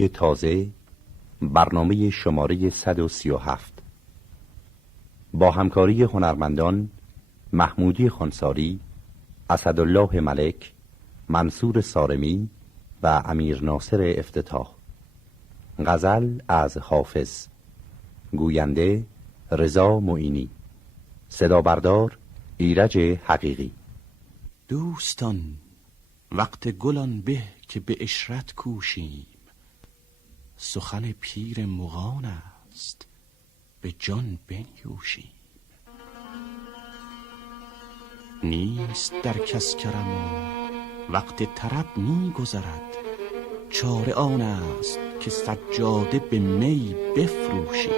بوی تازه، برنامه شماره 137 با همکاری هنرمندان محمودی خانساری، اسدالله ملک، منصور سارمی و امیر ناصر افتتاح. غزل از حافظ. گوینده رضا معینی. صدا بردار ایرج حقیقی. دوستان، وقت گلان به که به عشرت کوشیم، سخن پیر مغان است به جان بنیوشیم. نیست در کس کرم و وقت طرب می گذرد، چاره آن است که سجاده به می بفروشیم.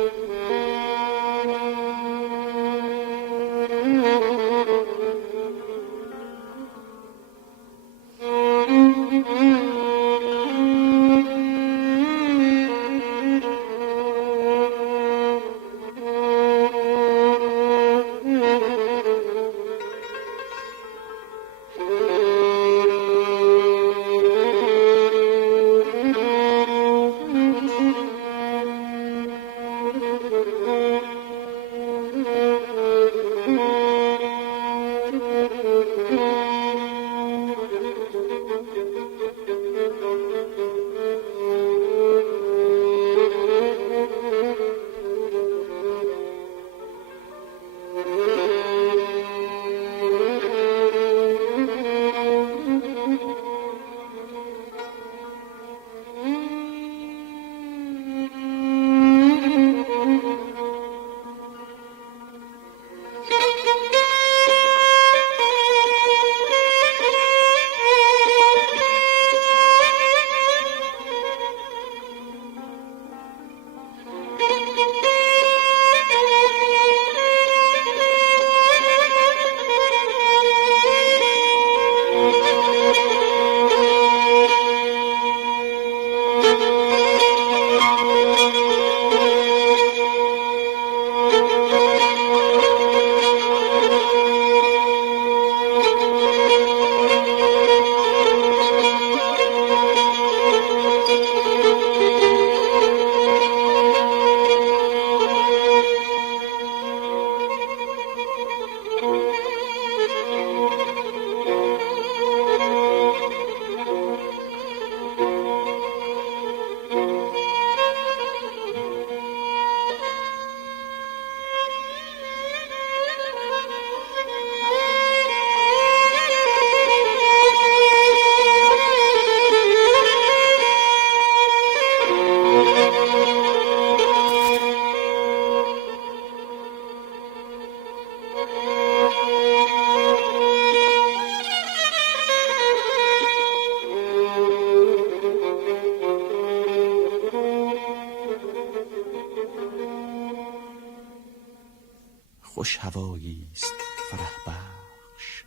خوش هوایی است فرح بخش،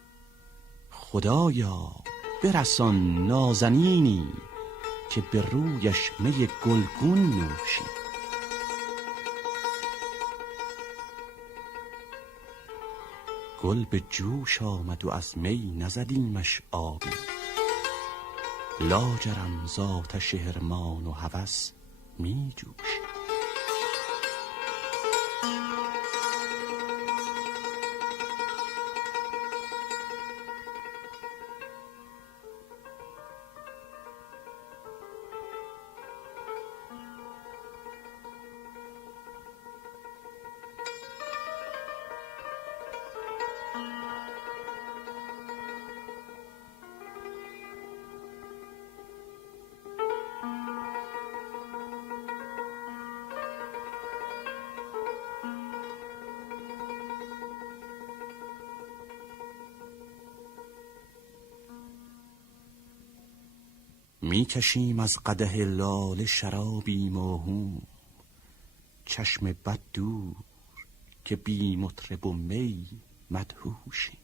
خدایا برسان نازنینی که به رویش می گلگون نوشی. گل به جوش آمد و از می نزدیمش آبی، لاجرم ز آتش حرمان و هوس می جوشی. می کشیم از قدح لاله شرابی موهوم، چشم بد دور که بی مطرب و می مدهوشیم.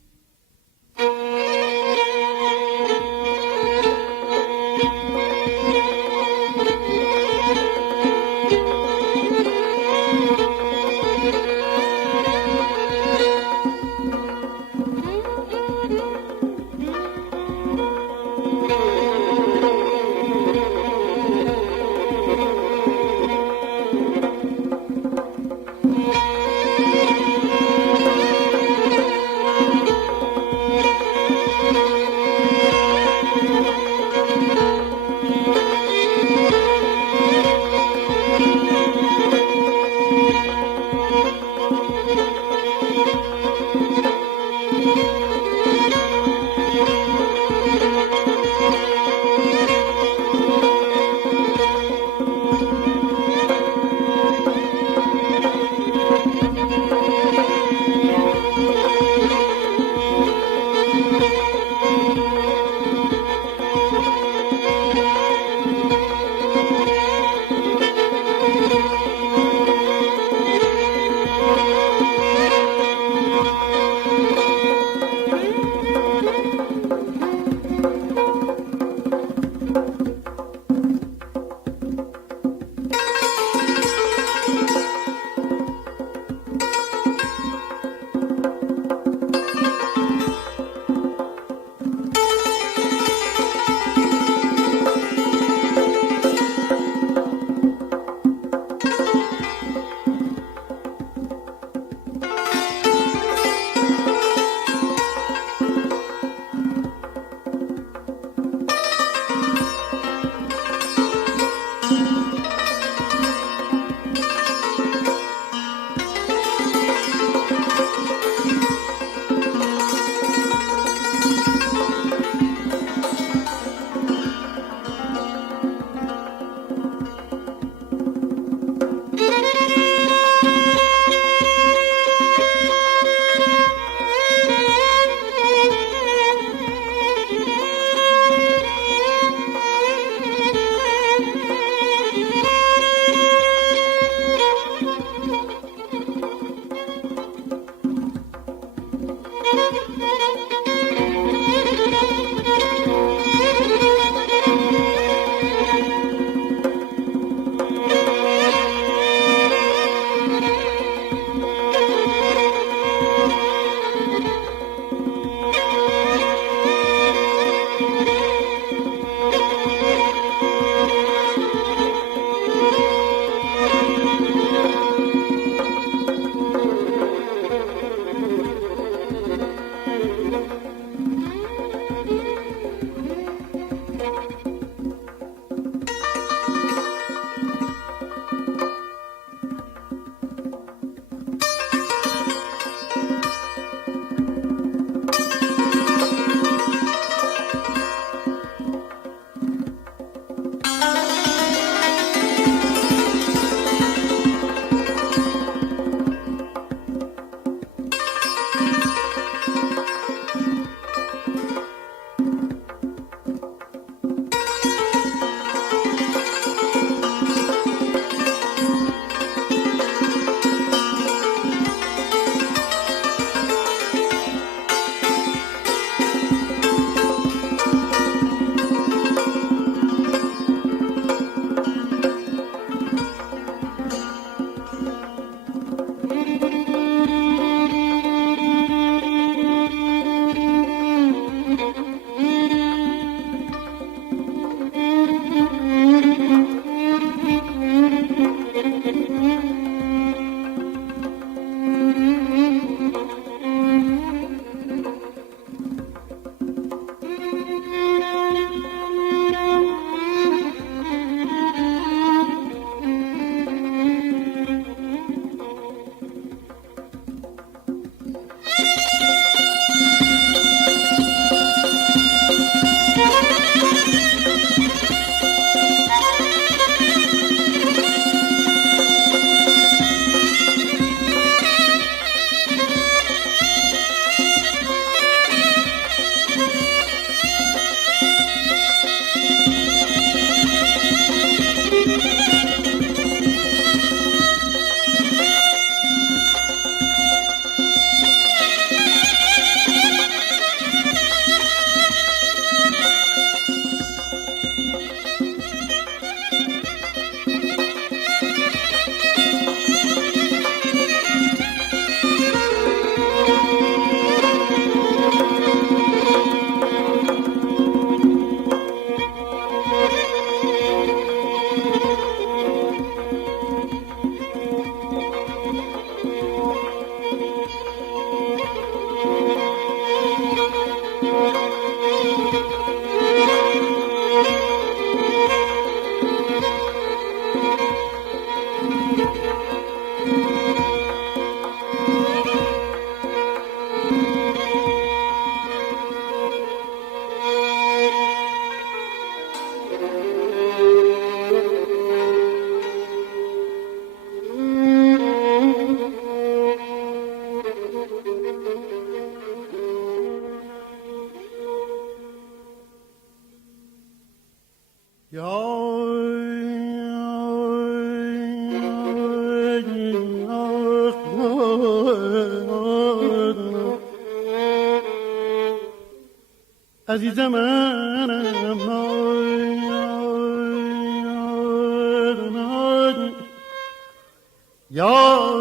عزیز منم یار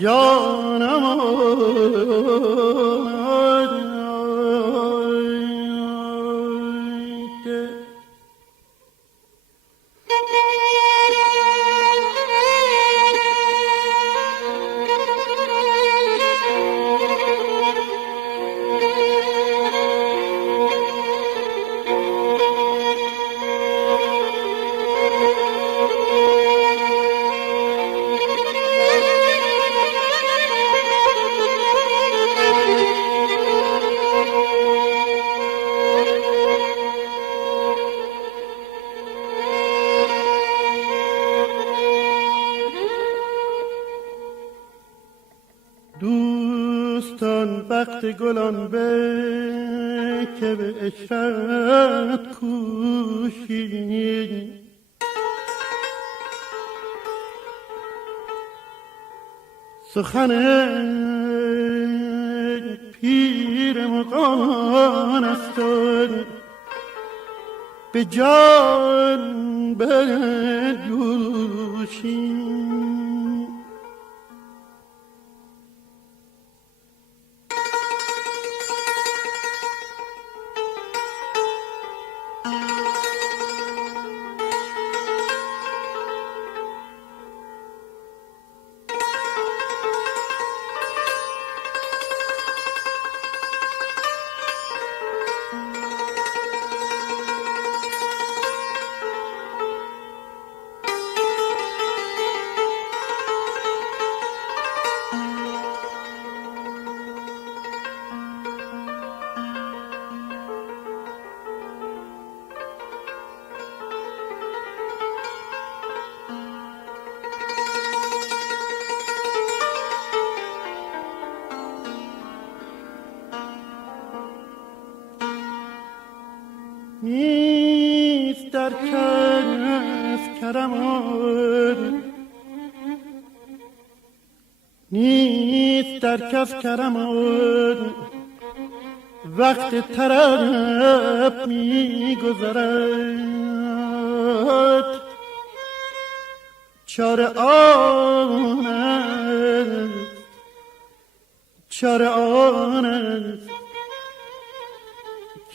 جانم دوستان وقت گلان به که به عشرت کوشید سخن پیر مغان است به جان بجوشید نیست در کس کرمان نیست در کس کرمان وقت طرب می گذرد چاره آن است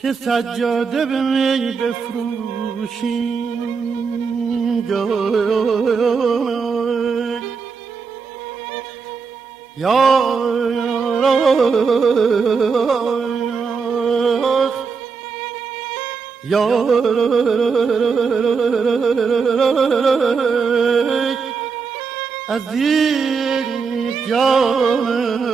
که سجاده به می بفروشیم عزیز جانم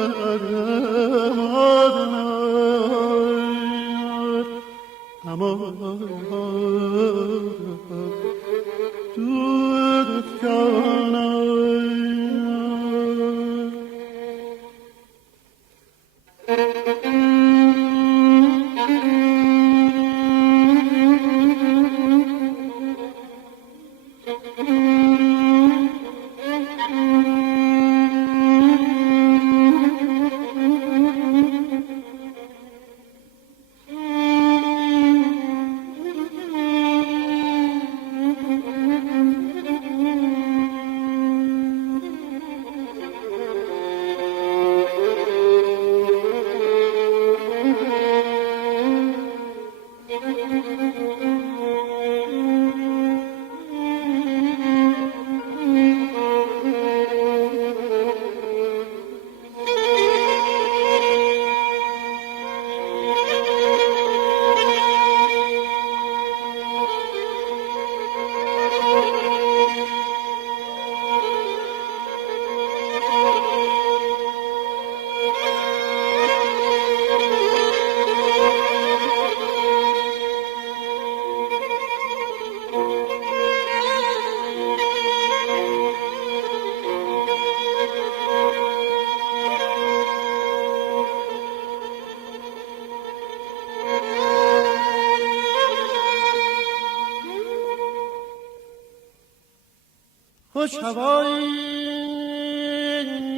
خوش هوایی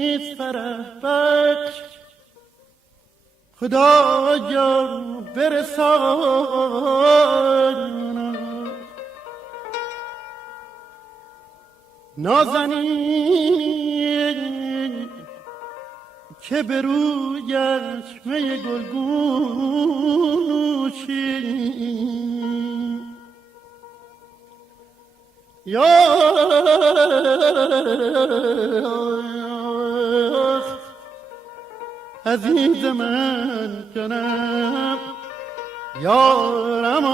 نیست فرح بخش خدایا برسان نازنین که به رویش می گلگوشی یا عزیز من کنم یارم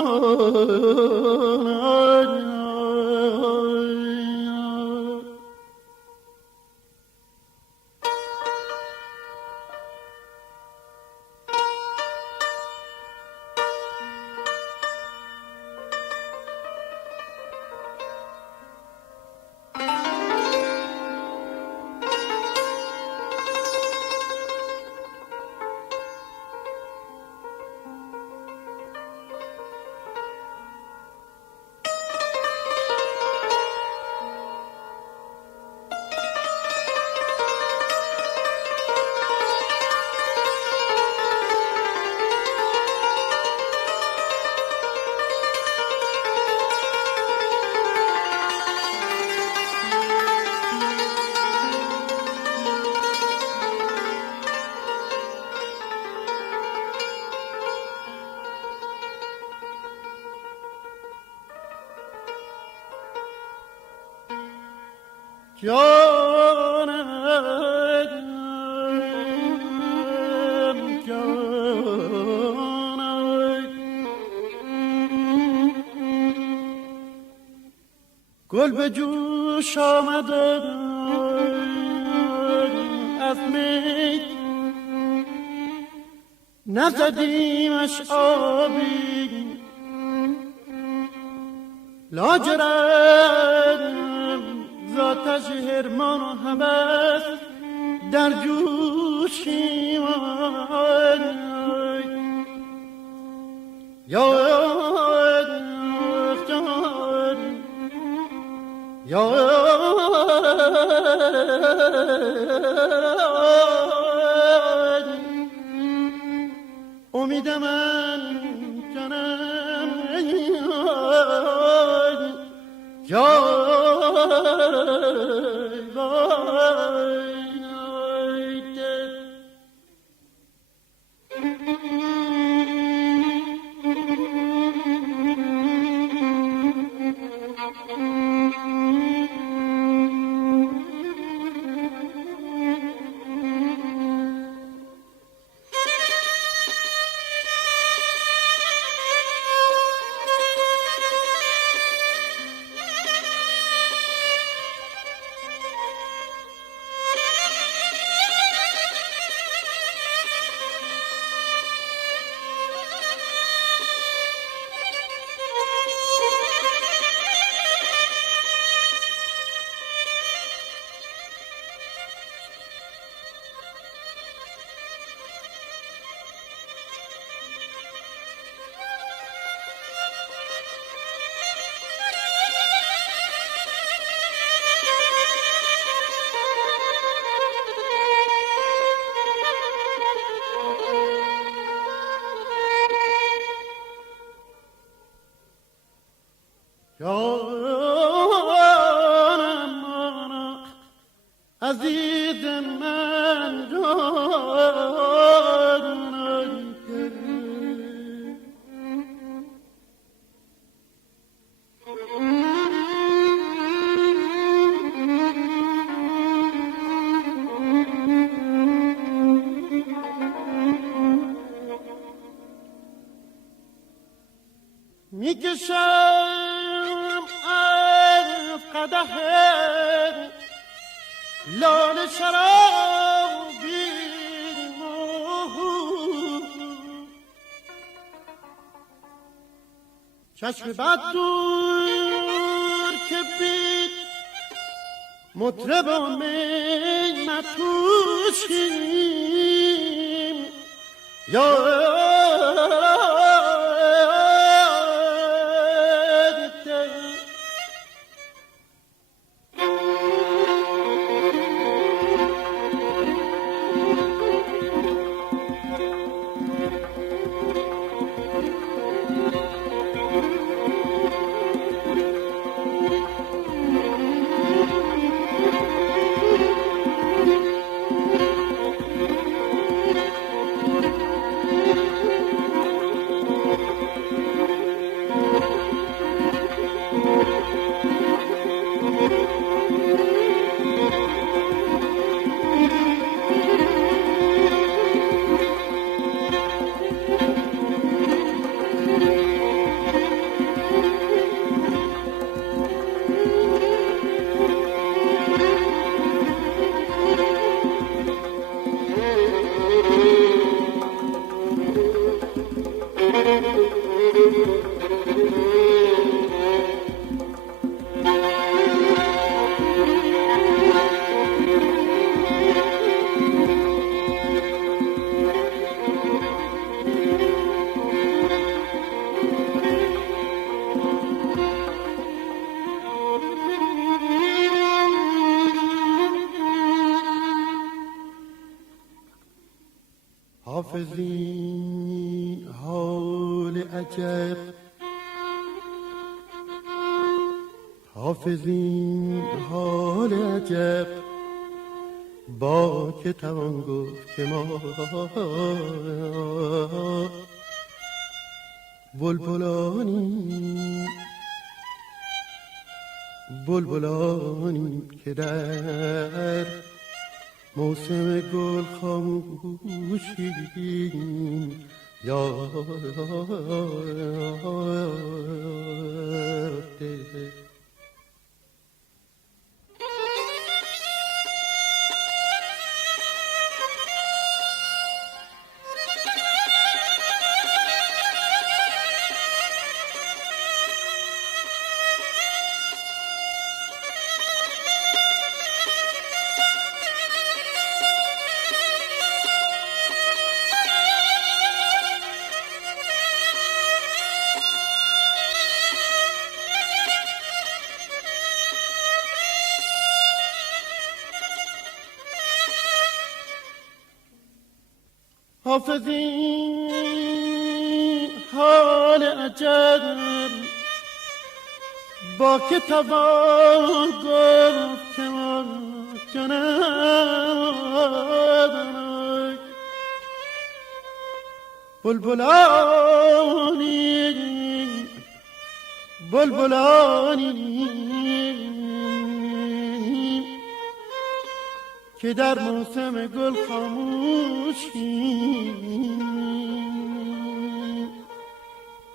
گل به جوش آمد از می نزدیمش آبی لاجرم ذاتش هرمان و هوس در جوشی یا امید من کنم عزیز من میکشم از قدح لاله شرابی چشم بد دور که بید مطرب می متوشیم یا حافظی حال عجب، حافظی حال عجب، با که توان گفت که ما بلبلانی بلبلانی که در موسم گل خاموشی یاده. حافظی حال عجب، با که توان گفت که ما جنب بلبلانی بلبلانی که در موسم گل خاموشی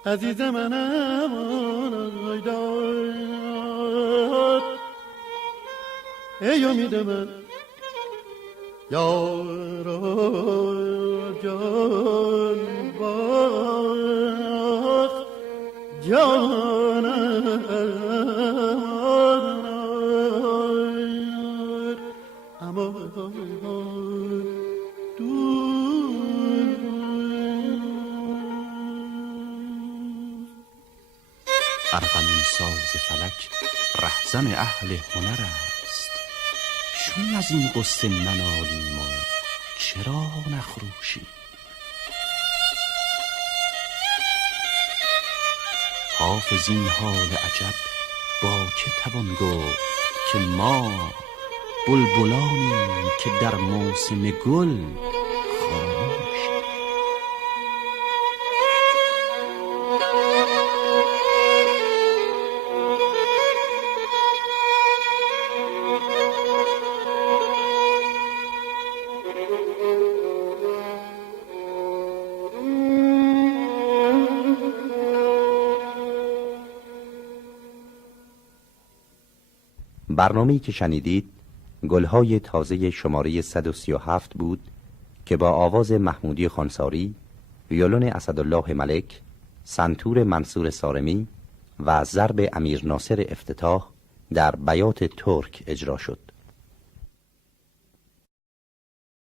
عزیز منم آیداد. ای امید من یارا جان باز جانم اما ارغنون ساز فلک رهزن اهل هنر است. چون از این غصه ننالیم و چرا نخروشیم؟ حافظ این حال عجب، با که توان گفت که ما بلبلانیم که در موسم گل خاموشیم. برنامه‌ای که شنیدید گلهای تازه شماره 137 بود که با آواز محمودی خانساری، ویولون اسدالله ملک، سنتور منصور سارمی و ضرب امیر ناصر افتتاح در بیات ترک اجرا شد.